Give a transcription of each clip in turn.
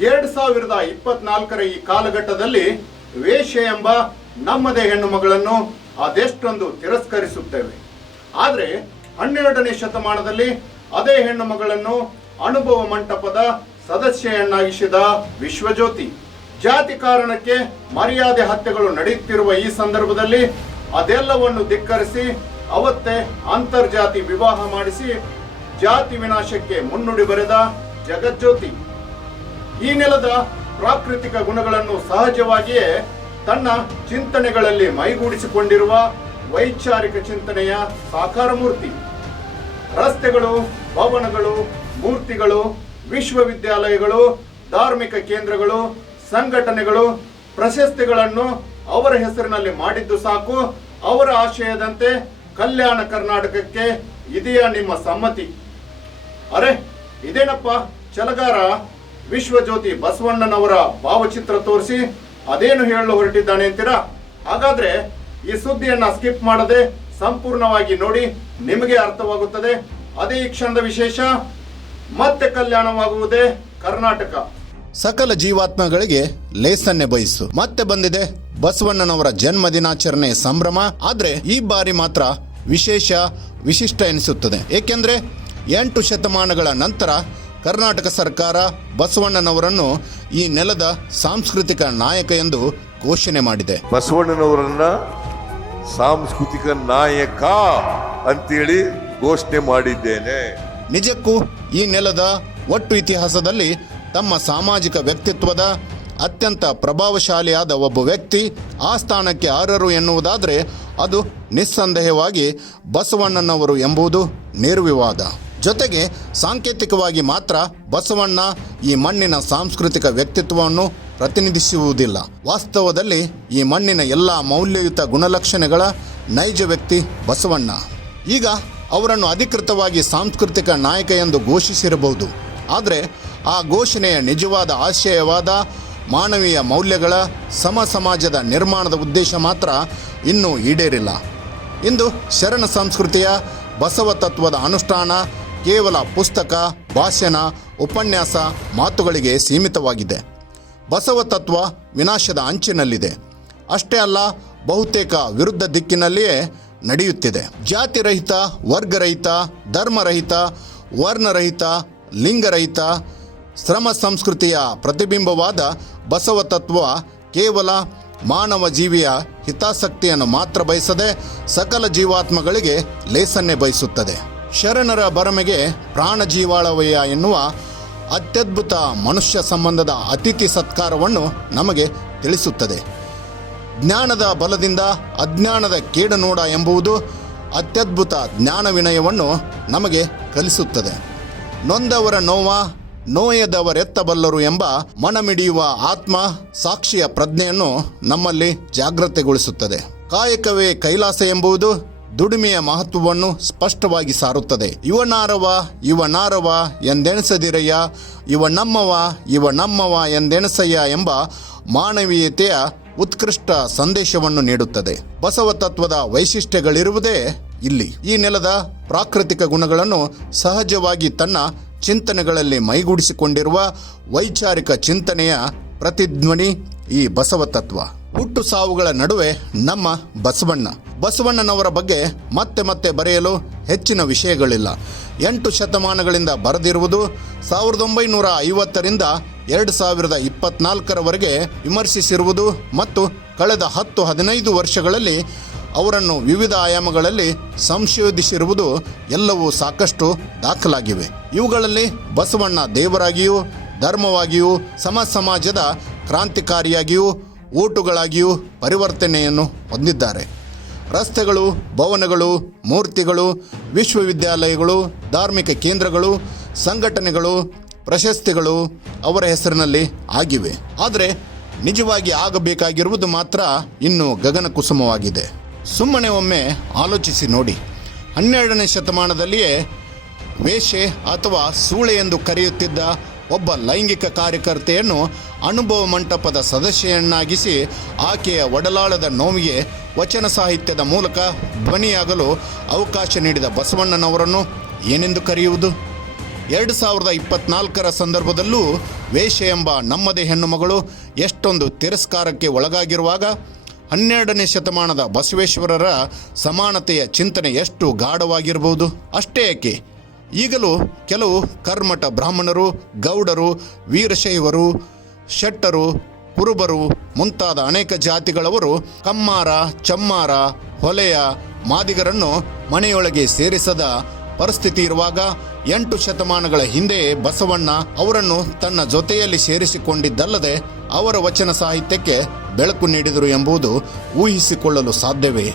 ಎರಡ್ ಸಾವಿರದ ಇಪ್ಪತ್ನಾಲ್ಕರ ಈ ಕಾಲಘಟ್ಟದಲ್ಲಿ ವೇಶ್ಯೆ ಎಂಬ ನಮ್ಮದೇ ಹೆಣ್ಣು ಮಗಳನ್ನು ಅದೆಷ್ಟೊಂದು ತಿರಸ್ಕರಿಸುತ್ತೇವೆ. ಆದರೆ ಹನ್ನೆರಡನೇ ಶತಮಾನದಲ್ಲಿ ಅದೇ ಹೆಣ್ಣು ಮಗಳನ್ನು ಅನುಭವ ಮಂಟಪದ ಸದಸ್ಯೆಯನ್ನಾಗಿಸಿದ ವಿಶ್ವಜ್ಯೋತಿ. ಜಾತಿ ಕಾರಣಕ್ಕೆ ಮರ್ಯಾದೆ ಹತ್ಯೆಗಳು ನಡೆಯುತ್ತಿರುವ ಈ ಸಂದರ್ಭದಲ್ಲಿ ಅದೆಲ್ಲವನ್ನು ಧಿಕ್ಕರಿಸಿ ಅವತ್ತೇ ಅಂತರ್ಜಾತಿ ವಿವಾಹ ಮಾಡಿಸಿ ಜಾತಿ ವಿನಾಶಕ್ಕೆ ಮುನ್ನುಡಿ ಬರೆದ ಜಗಜ್ಯೋತಿ. ಈ ನೆಲದ ಪ್ರಾಕೃತಿಕ ಗುಣಗಳನ್ನು ಸಹಜವಾಗಿಯೇ ತನ್ನ ಚಿಂತನೆಗಳಲ್ಲಿ ಮೈಗೂಡಿಸಿಕೊಂಡಿರುವ ವೈಚಾರಿಕ ಚಿಂತನೆಯ ಸಾಕಾರ ಮೂರ್ತಿ ರಸ್ತೆಗಳು, ಭವನಗಳು, ಮೂರ್ತಿಗಳು, ವಿಶ್ವವಿದ್ಯಾಲಯಗಳು, ಧಾರ್ಮಿಕ ಕೇಂದ್ರಗಳು, ಸಂಘಟನೆಗಳು ಪ್ರಶಸ್ತಿಗಳನ್ನು ಅವರ ಹೆಸರಿನಲ್ಲಿ ಮಾಡಿದ್ದು ಸಾಕು, ಅವರ ಆಶಯದಂತೆ ಕಲ್ಯಾಣ ಕರ್ನಾಟಕಕ್ಕೆ ಇದೆಯಾ ನಿಮ್ಮ ಸಮ್ಮತಿ? ಅರೆ, ಇದೇನಪ್ಪ ಚಲಗಾರ ವಿಶ್ವಜ್ಯೋತಿ ಬಸವಣ್ಣನವರ ಭಾವಚಿತ್ರ ತೋರಿಸಿ ಅದೇನು ಹೇಳಲು ಹೊರಟಿದ್ದಾನೆ ಅಂತೀರಾ? ಹಾಗಾದ್ರೆ ಈ ಸುದ್ದಿಯನ್ನ ಸ್ಕಿಪ್ ಮಾಡದೆ ಸಂಪೂರ್ಣವಾಗಿ ನೋಡಿ ನಿಮಗೆ ಅರ್ಥವಾಗುತ್ತದೆ. ಅದೇ ಈ ಕ್ಷಣದ ವಿಶೇಷ, ಮತ್ತೆ ಕಲ್ಯಾಣವಾಗುವುದೇ ಕರ್ನಾಟಕ. ಸಕಲ ಜೀವಾತ್ಮಗಳಿಗೆ ಲೇಸನ್ನೇ ಬಯಸು. ಮತ್ತೆ ಬಂದಿದೆ ಬಸವಣ್ಣನವರ ಜನ್ಮ ದಿನಾಚರಣೆ ಸಂಭ್ರಮ. ಆದ್ರೆ ಈ ಬಾರಿ ಮಾತ್ರ ವಿಶೇಷ, ವಿಶಿಷ್ಟ ಎನಿಸುತ್ತದೆ. ಏಕೆಂದ್ರೆ ಎಂಟು ಶತಮಾನಗಳ ನಂತರ ಕರ್ನಾಟಕ ಸರ್ಕಾರ ಬಸವಣ್ಣನವರನ್ನು ಈ ನೆಲದ ಸಾಂಸ್ಕೃತಿಕ ನಾಯಕ ಎಂದು ಘೋಷಣೆ ಮಾಡಿದೆ. ಬಸವಣ್ಣನವರನ್ನ ಸಾಂಸ್ಕೃತಿಕ ನಾಯಕ ಅಂತೇಳಿ ಘೋಷಣೆ ಮಾಡಿದ್ದೇನೆ. ನಿಜಕ್ಕೂ ಈ ನೆಲದ ಒಟ್ಟು ಇತಿಹಾಸದಲ್ಲಿ ತಮ್ಮ ಸಾಮಾಜಿಕ ವ್ಯಕ್ತಿತ್ವದ ಅತ್ಯಂತ ಪ್ರಭಾವಶಾಲಿಯಾದ ಒಬ್ಬ ವ್ಯಕ್ತಿ ಆ ಸ್ಥಾನಕ್ಕೆ ಅರ್ಹರು ಎನ್ನುವುದಾದರೆ ಅದು ನಿಸ್ಸಂದೇಹವಾಗಿ ಬಸವಣ್ಣನವರು ಎಂಬುದು ನಿರ್ವಿವಾದ. ಜೊತೆಗೆ ಸಾಂಕೇತಿಕವಾಗಿ ಮಾತ್ರ ಬಸವಣ್ಣ ಈ ಮಣ್ಣಿನ ಸಾಂಸ್ಕೃತಿಕ ವ್ಯಕ್ತಿತ್ವವನ್ನು ಪ್ರತಿನಿಧಿಸುವುದಿಲ್ಲ. ವಾಸ್ತವದಲ್ಲಿ ಈ ಮಣ್ಣಿನ ಎಲ್ಲ ಮೌಲ್ಯಯುತ ಗುಣಲಕ್ಷಣಗಳ ನೈಜ ವ್ಯಕ್ತಿ ಬಸವಣ್ಣ. ಈಗ ಅವರನ್ನು ಅಧಿಕೃತವಾಗಿ ಸಾಂಸ್ಕೃತಿಕ ನಾಯಕ ಎಂದು ಘೋಷಿಸಿರಬಹುದು. ಆದರೆ ಆ ಘೋಷಣೆಯ ನಿಜವಾದ ಆಶಯವಾದ ಮಾನವೀಯ ಮೌಲ್ಯಗಳ ಸಮ ಸಮಾಜದ ನಿರ್ಮಾಣದ ಉದ್ದೇಶ ಮಾತ್ರ ಇನ್ನೂ ಈಡೇರಿಲ್ಲ. ಇಂದು ಶರಣ ಸಂಸ್ಕೃತಿಯ ಬಸವ ತತ್ವದ ಅನುಷ್ಠಾನ ಕೇವಲ ಪುಸ್ತಕ, ಭಾಷಣ, ಉಪನ್ಯಾಸ ಮಾತುಗಳಿಗೆ ಸೀಮಿತವಾಗಿದೆ. ಬಸವ ತತ್ವ ವಿನಾಶದ ಅಂಚಿನಲ್ಲಿದೆ. ಅಷ್ಟೇ ಅಲ್ಲ, ಬಹುತೇಕ ವಿರುದ್ಧ ದಿಕ್ಕಿನಲ್ಲಿಯೇ ನಡೆಯುತ್ತಿದೆ. ಜಾತಿರಹಿತ, ವರ್ಗರಹಿತ, ಧರ್ಮರಹಿತ, ವರ್ಣರಹಿತ, ಲಿಂಗರಹಿತ, ಶ್ರಮ ಸಂಸ್ಕೃತಿಯ ಪ್ರತಿಬಿಂಬವಾದ ಬಸವ ತತ್ವ ಕೇವಲ ಮಾನವ ಜೀವಿಯ ಹಿತಾಸಕ್ತಿಯನ್ನು ಮಾತ್ರ ಬಯಸದೆ ಸಕಲ ಜೀವಾತ್ಮಗಳಿಗೆ ಲೇಸನ್ನೇ ಬಯಸುತ್ತದೆ. ಶರಣರ ಬರಮೆಗೆ ಪ್ರಾಣ ಜೀವಾಳವಯ್ಯ ಎನ್ನುವ ಅತ್ಯದ್ಭುತ ಮನುಷ್ಯ ಸಂಬಂಧದ ಅತಿಥಿ ಸತ್ಕಾರವನ್ನು ನಮಗೆ ತಿಳಿಸುತ್ತದೆ. ಜ್ಞಾನದ ಬಲದಿಂದ ಅಜ್ಞಾನದ ಕೇಡನೋಡ ಎಂಬುವುದು ಅತ್ಯದ್ಭುತ ಜ್ಞಾನ ವಿನಯವನ್ನು ನಮಗೆ ಕಲಿಸುತ್ತದೆ. ನೊಂದವರ ನೋವ, ನೋಯದವರೆತ್ತಬಲ್ಲರು ಎಂಬ ಮನಮಿಡಿಯುವ ಆತ್ಮ ಸಾಕ್ಷಿಯ ಪ್ರಜ್ಞೆಯನ್ನು ನಮ್ಮಲ್ಲಿ ಜಾಗೃತೆಗೊಳಿಸುತ್ತದೆ ಕಾಯಕವೇ ಕೈಲಾಸ ಎಂಬುದು ದುಡಿಮೆಯ ಮಹತ್ವವನ್ನು ಸ್ಪಷ್ಟವಾಗಿ ಸಾರುತ್ತದೆ. ಇವನಾರವ ಇವನಾರವ ಎಂದೆಣಸದಿರಯ್ಯ, ಇವ ನಮ್ಮವ ಇವ ನಮ್ಮವ ಎಂದೆಣಸಯ್ಯ ಎಂಬ ಮಾನವೀಯತೆಯ ಉತ್ಕೃಷ್ಟ ಸಂದೇಶವನ್ನು ನೀಡುತ್ತದೆ. ಬಸವ ತತ್ವದ ವೈಶಿಷ್ಟ್ಯಗಳಿರುವುದೇ ಇಲ್ಲಿ. ಈ ನೆಲದ ಪ್ರಾಕೃತಿಕ ಗುಣಗಳನ್ನು ಸಹಜವಾಗಿ ತನ್ನ ಚಿಂತನೆಗಳಲ್ಲಿ ಮೈಗೂಡಿಸಿಕೊಂಡಿರುವ ವೈಚಾರಿಕ ಚಿಂತನೆಯ ಪ್ರತಿಧ್ವನಿ ಈ ಬಸವ ತತ್ವ. ಹುಟ್ಟು ಸಾವುಗಳ ನಡುವೆ ನಮ್ಮ ಬಸವಣ್ಣ. ಬಸವಣ್ಣನವರ ಬಗ್ಗೆ ಮತ್ತೆ ಮತ್ತೆ ಬರೆಯಲು ಹೆಚ್ಚಿನ ವಿಷಯಗಳಿಲ್ಲ. ಎಂಟು ಶತಮಾನಗಳಿಂದ ಬರೆದಿರುವುದು ಸಾವಿರದ ಒಂಬೈನೂರ ಐವತ್ತರಿಂದ ಎರಡು ಸಾವಿರದ ಇಪ್ಪತ್ನಾಲ್ಕರವರೆಗೆ ವಿಮರ್ಶಿಸಿರುವುದು ಮತ್ತು ಕಳೆದ ಹತ್ತು ಹದಿನೈದು ವರ್ಷಗಳಲ್ಲಿ ಅವರನ್ನು ವಿವಿಧ ಆಯಾಮಗಳಲ್ಲಿ ಸಂಶೋಧಿಸಿರುವುದು ಎಲ್ಲವೂ ಸಾಕಷ್ಟು ದಾಖಲಾಗಿವೆ. ಇವುಗಳಲ್ಲಿ ಬಸವಣ್ಣ ದೇವರಾಗಿಯೂ, ಧರ್ಮವಾಗಿಯೂ ಸಮ ಸಮಾಜದ ಕ್ರಾಂತಿಕಾರಿಯಾಗಿಯೂ, ಓಟುಗಳಾಗಿಯೂ ಪರಿವರ್ತನೆಯನ್ನು ಹೊಂದಿದ್ದಾರೆ. ರಸ್ತೆಗಳು, ಭವನಗಳು, ಮೂರ್ತಿಗಳು, ವಿಶ್ವವಿದ್ಯಾಲಯಗಳು, ಧಾರ್ಮಿಕ ಕೇಂದ್ರಗಳು, ಸಂಘಟನೆಗಳು, ಪ್ರಶಸ್ತಿಗಳು ಅವರ ಹೆಸರಿನಲ್ಲಿ ಆಗಿವೆ. ಆದರೆ ನಿಜವಾಗಿ ಆಗಬೇಕಾಗಿರುವುದು ಮಾತ್ರ ಇನ್ನು ಗಗನ ಕುಸುಮವಾಗಿದೆ ಸುಮ್ಮನೆ ಒಮ್ಮೆ ಆಲೋಚಿಸಿ ನೋಡಿ. ಹನ್ನೆರಡನೇ ಶತಮಾನದಲ್ಲಿಯೇ ವೇಷೆ ಅಥವಾ ಸೂಳೆ ಎಂದು ಕರೆಯುತ್ತಿದ್ದ ಒಬ್ಬ ಲೈಂಗಿಕ ಕಾರ್ಯಕರ್ತೆಯನ್ನು ಅನುಭವ ಮಂಟಪದ ಸದಸ್ಯೆಯನ್ನಾಗಿಸಿ ಆಕೆಯ ಒಡಲಾಳದ ನೋವಿಗೆ ವಚನ ಸಾಹಿತ್ಯದ ಮೂಲಕ ಧ್ವನಿಯಾಗಲು ಅವಕಾಶ ನೀಡಿದ ಬಸವಣ್ಣನವರನ್ನು ಏನೆಂದು ಕರೆಯುವುದು? ಎರಡು ಸಾವಿರದ ಇಪ್ಪತ್ನಾಲ್ಕರ ಸಂದರ್ಭದಲ್ಲೂ ವೇಷ ಎಂಬ ನಮ್ಮದೇ ಹೆಣ್ಣುಮಗಳು ಎಷ್ಟೊಂದು ತಿರಸ್ಕಾರಕ್ಕೆ ಒಳಗಾಗಿರುವಾಗ ಹನ್ನೆರಡನೇ ಶತಮಾನದ ಬಸವೇಶ್ವರರ ಸಮಾನತೆಯ ಚಿಂತನೆ ಎಷ್ಟು ಗಾಢವಾಗಿರಬಹುದು? ಅಷ್ಟೇ ಏಕೆ? ಈಗಲೂ ಕೆಲವು ಕರ್ಮಠ ಬ್ರಾಹ್ಮಣರು, ಗೌಡರು, ವೀರಶೈವರು, ಶೆಟ್ಟರು ಕುರುಬರು ಮುಂತಾದ ಅನೇಕ ಜಾತಿಗಳವರು ಕಮ್ಮಾರ, ಚಮ್ಮಾರ, ಹೊಲೆಯ ಮಾದಿಗರನ್ನು ಮನೆಯೊಳಗೆ ಸೇರಿಸದ ಪರಿಸ್ಥಿತಿ ಇರುವಾಗ ಎಂಟು ಶತಮಾನಗಳ ಹಿಂದೆ ಬಸವಣ್ಣ ಅವರನ್ನು ತನ್ನ ಜೊತೆಯಲ್ಲಿ ಸೇರಿಸಿಕೊಂಡಿದ್ದಲ್ಲದೆ ಅವರ ವಚನ ಸಾಹಿತ್ಯಕ್ಕೆ ಬೆಳಕು ನೀಡಿದರು ಎಂಬುದು ಊಹಿಸಿಕೊಳ್ಳಲು ಸಾಧ್ಯವೇ?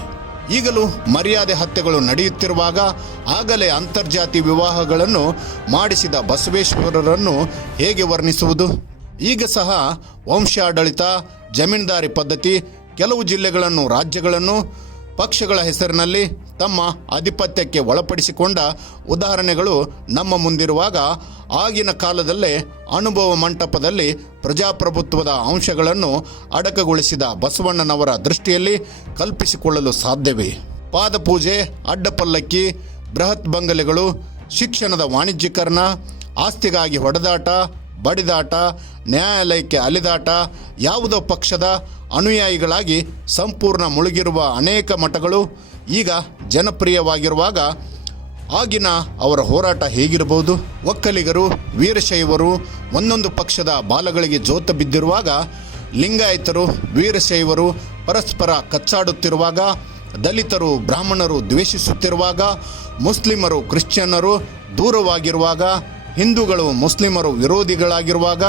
ಈಗಲೂ ಮರ್ಯಾದೆ ಹತ್ಯೆಗಳು ನಡೆಯುತ್ತಿರುವಾಗ ಆಗಲೇ ಅಂತರ್ಜಾತಿ ವಿವಾಹಗಳನ್ನು ಮಾಡಿಸಿದ ಬಸವೇಶ್ವರರನ್ನು ಹೇಗೆ ವರ್ಣಿಸುವುದು? ಈಗ ಸಹ ವಂಶಾಡಳಿತ, ಜಮೀನ್ದಾರಿ ಪದ್ಧತಿ ಕೆಲವು ಜಿಲ್ಲೆಗಳನ್ನು, ರಾಜ್ಯಗಳನ್ನು ಪಕ್ಷಗಳ ಹೆಸರಿನಲ್ಲಿ ತಮ್ಮ ಆಧಿಪತ್ಯಕ್ಕೆ ಒಳಪಡಿಸಿಕೊಂಡ ಉದಾಹರಣೆಗಳು ನಮ್ಮ ಮುಂದಿರುವಾಗ ಆಗಿನ ಕಾಲದಲ್ಲೇ ಅನುಭವ ಮಂಟಪದಲ್ಲಿ ಪ್ರಜಾಪ್ರಭುತ್ವದ ಅಂಶಗಳನ್ನು ಅಡಕಗೊಳಿಸಿದ ಬಸವಣ್ಣನವರ ದೃಷ್ಟಿಯಲ್ಲಿ ಕಲ್ಪಿಸಿಕೊಳ್ಳಲು ಸಾಧ್ಯವೇ? ಪಾದಪೂಜೆ, ಅಡ್ಡಪಲ್ಲಕ್ಕಿ, ಬೃಹತ್ ಬಂಗಲೆಗಳು, ಶಿಕ್ಷಣದ ವಾಣಿಜ್ಯೀಕರಣ, ಆಸ್ತಿಗಾಗಿ ಹೊಡೆದಾಟ ಬಡಿದಾಟ, ನ್ಯಾಯಾಲಯಕ್ಕೆ ಅಲಿದಾಟ, ಯಾವುದೋ ಪಕ್ಷದ ಅನುಯಾಯಿಗಳಾಗಿ ಸಂಪೂರ್ಣ ಮುಳುಗಿರುವ ಅನೇಕ ಮಠಗಳು ಈಗ ಜನಪ್ರಿಯವಾಗಿರುವಾಗ ಆಗಿನ ಅವರ ಹೋರಾಟ ಹೇಗಿರಬಹುದು? ಒಕ್ಕಲಿಗರು, ವೀರಶೈವರು, ಒಂದೊಂದು ಪಕ್ಷದ ಬಾಲಗಳಿಗೆ ಜೋತ ಬಿದ್ದಿರುವಾಗ, ಲಿಂಗಾಯತರು, ವೀರಶೈವರು ಪರಸ್ಪರ ಕಚ್ಚಾಡುತ್ತಿರುವಾಗ, ದಲಿತರು, ಬ್ರಾಹ್ಮಣರು ದ್ವೇಷಿಸುತ್ತಿರುವಾಗ, ಮುಸ್ಲಿಮರು, ಕ್ರಿಶ್ಚಿಯನ್ನರು ದೂರವಾಗಿರುವಾಗ ಹಿಂದೂಗಳು ಮುಸ್ಲಿಮರು ವಿರೋಧಿಗಳಾಗಿರುವಾಗ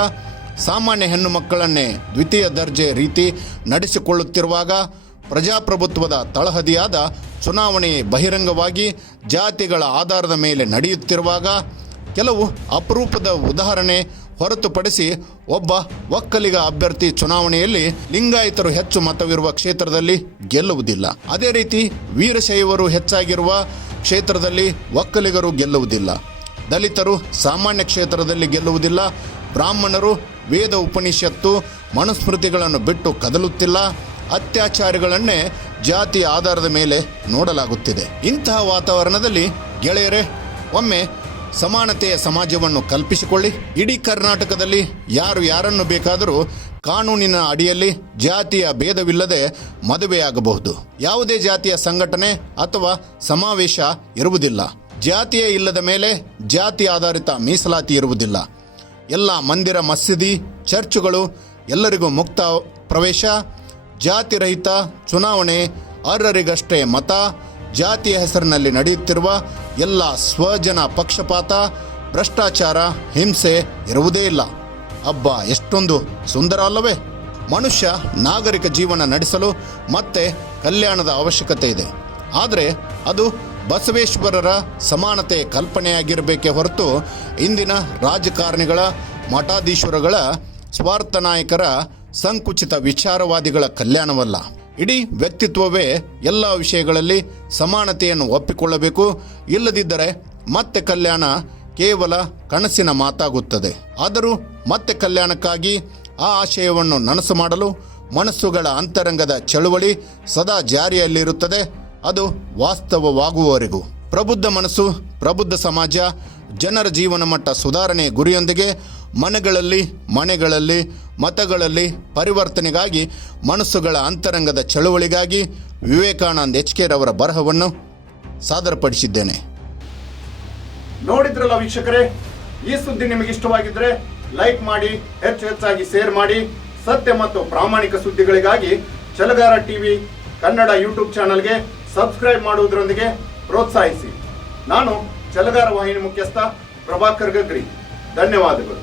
ಸಾಮಾನ್ಯ ಹೆಣ್ಣು ಮಕ್ಕಳನ್ನೇ ದ್ವಿತೀಯ ದರ್ಜೆ ರೀತಿ ನಡೆಸಿಕೊಳ್ಳುತ್ತಿರುವಾಗ ಪ್ರಜಾಪ್ರಭುತ್ವದ ತಳಹದಿಯಾದ ಚುನಾವಣೆ ಬಹಿರಂಗವಾಗಿ ಜಾತಿಗಳ ಆಧಾರದ ಮೇಲೆ ನಡೆಯುತ್ತಿರುವಾಗ ಕೆಲವು ಅಪರೂಪದ ಉದಾಹರಣೆ ಹೊರತುಪಡಿಸಿ ಒಬ್ಬ ಒಕ್ಕಲಿಗ ಅಭ್ಯರ್ಥಿ ಚುನಾವಣೆಯಲ್ಲಿ ಲಿಂಗಾಯತರು ಹೆಚ್ಚು ಮತವಿರುವ ಕ್ಷೇತ್ರದಲ್ಲಿ ಗೆಲ್ಲುವುದಿಲ್ಲ. ಅದೇ ರೀತಿ ವೀರಶೈವರು ಹೆಚ್ಚಾಗಿರುವ ಕ್ಷೇತ್ರದಲ್ಲಿ ಒಕ್ಕಲಿಗರು ಗೆಲ್ಲುವುದಿಲ್ಲ. ದಲಿತರು ಸಾಮಾನ್ಯ ಕ್ಷೇತ್ರದಲ್ಲಿ ಗೆಲ್ಲುವುದಿಲ್ಲ. ಬ್ರಾಹ್ಮಣರು ವೇದ ಉಪನಿಷತ್ತು ಮನುಸ್ಮೃತಿಗಳನ್ನು ಬಿಟ್ಟು ಕದಲುತ್ತಿಲ್ಲ. ಅತ್ಯಾಚಾರಿಗಳನ್ನೇ ಜಾತಿಯ ಆಧಾರದ ಮೇಲೆ ನೋಡಲಾಗುತ್ತಿದೆ. ಇಂತಹ ವಾತಾವರಣದಲ್ಲಿ ಗೆಳೆಯರೇ, ಒಮ್ಮೆ ಸಮಾನತೆಯ ಸಮಾಜವನ್ನು ಕಲ್ಪಿಸಿಕೊಳ್ಳಿ. ಇಡೀ ಕರ್ನಾಟಕದಲ್ಲಿ ಯಾರು ಯಾರನ್ನು ಬೇಕಾದರೂ ಕಾನೂನಿನ ಅಡಿಯಲ್ಲಿ ಜಾತಿಯ ಭೇದವಿಲ್ಲದೆ ಮದುವೆಯಾಗಬಹುದು. ಯಾವುದೇ ಜಾತಿಯ ಸಂಘಟನೆ ಅಥವಾ ಸಮಾವೇಶ ಇರುವುದಿಲ್ಲ. ಜಾತಿಯೇ ಇಲ್ಲದ ಮೇಲೆ ಜಾತಿ ಆಧಾರಿತ ಮೀಸಲಾತಿ ಇರುವುದಿಲ್ಲ. ಎಲ್ಲ ಮಂದಿರ, ಮಸೀದಿ, ಚರ್ಚುಗಳು ಎಲ್ಲರಿಗೂ ಮುಕ್ತ ಪ್ರವೇಶ, ಜಾತಿರಹಿತ ಚುನಾವಣೆ ಅರ್ಹರಿಗಷ್ಟೇ ಮತ, ಜಾತಿಯ ಹೆಸರಿನಲ್ಲಿ ನಡೆಯುತ್ತಿರುವ ಎಲ್ಲ ಸ್ವಜನ ಪಕ್ಷಪಾತ, ಭ್ರಷ್ಟಾಚಾರ, ಹಿಂಸೆ ಇರುವುದೇ ಇಲ್ಲ. ಹಬ್ಬ ಎಷ್ಟೊಂದು ಸುಂದರ ಅಲ್ಲವೇ? ಮನುಷ್ಯ ನಾಗರಿಕ ಜೀವನ ನಡೆಸಲು ಮತ್ತೆ ಕಲ್ಯಾಣದ ಅವಶ್ಯಕತೆ ಇದೆ. ಆದರೆ ಅದು ಬಸವೇಶ್ವರರ ಸಮಾನತೆ ಕಲ್ಪನೆಯಾಗಿರಬೇಕೇ ಹೊರತು ಇಂದಿನ ರಾಜಕಾರಣಿಗಳ, ಮಠಾಧೀಶ್ವರಗಳ, ಸ್ವಾರ್ಥ ನಾಯಕರ ಸಂಕುಚಿತ ವಿಚಾರವಾದಿಗಳ ಕಲ್ಯಾಣವಲ್ಲ. ಇಡೀ ವ್ಯಕ್ತಿತ್ವವೇ ಎಲ್ಲ ವಿಷಯಗಳಲ್ಲಿ ಸಮಾನತೆಯನ್ನು ಒಪ್ಪಿಕೊಳ್ಳಬೇಕು. ಇಲ್ಲದಿದ್ದರೆ ಮತ್ತೆ ಕಲ್ಯಾಣ ಕೇವಲ ಕನಸಿನ ಮಾತಾಗುತ್ತದೆ. ಆದರೂ ಮತ್ತೆ ಕಲ್ಯಾಣಕ್ಕಾಗಿ ಆ ಆಶಯವನ್ನು ನನಸು ಮಾಡಲು ಮನಸ್ಸುಗಳ ಅಂತರಂಗದ ಚಳುವಳಿ ಸದಾ ಜಾರಿಯಲ್ಲಿರುತ್ತದೆ. ಅದು ವಾಸ್ತವವಾಗುವವರೆಗೂ. ಪ್ರಬುದ್ಧ ಮನಸ್ಸು, ಪ್ರಬುದ್ಧ ಸಮಾಜ, ಜನರ ಜೀವನ ಮಟ್ಟ ಸುಧಾರಣೆ ಗುರಿಯೊಂದಿಗೆ ಮನೆಗಳಲ್ಲಿ ಮನೆಗಳಲ್ಲಿ, ಮತಗಳಲ್ಲಿ ಪರಿವರ್ತನೆಗಾಗಿ, ಮನಸ್ಸುಗಳ ಅಂತರಂಗದ ಚಳುವಳಿಗಾಗಿ ವಿವೇಕಾನಂದ ಎಚ್ ಕೆ ರವರ ಬರಹವನ್ನು ಸಾದರಪಡಿಸಿದ್ದೇನೆ. ನೋಡಿದ್ರಲ್ಲ ವೀಕ್ಷಕರೇ, ಈ ಸುದ್ದಿ ನಿಮಗೆ ಇಷ್ಟವಾಗಿದ್ರೆ ಲೈಕ್ ಮಾಡಿ, ಹೆಚ್ಚು ಹೆಚ್ಚಾಗಿ ಶೇರ್ ಮಾಡಿ, ಸತ್ಯ ಮತ್ತು ಪ್ರಾಮಾಣಿಕ ಸುದ್ದಿಗಳಿಗಾಗಿ ಚಲಗಾರ ಟಿವಿ ಕನ್ನಡ ಯೂಟ್ಯೂಬ್ ಚಾನಲ್ಗೆ ಸಬ್ಸ್ಕ್ರೈಬ್ ಮಾಡುವುದರೊಂದಿಗೆ ಪ್ರೋತ್ಸಾಹಿಸಿ. ನಾನು ಚಲಗಾರ ವಾಹಿನಿ ಮುಖ್ಯಸ್ಥ ಪ್ರಭಾಕರ್ ಗಗ್ರಿ. ಧನ್ಯವಾದಗಳು.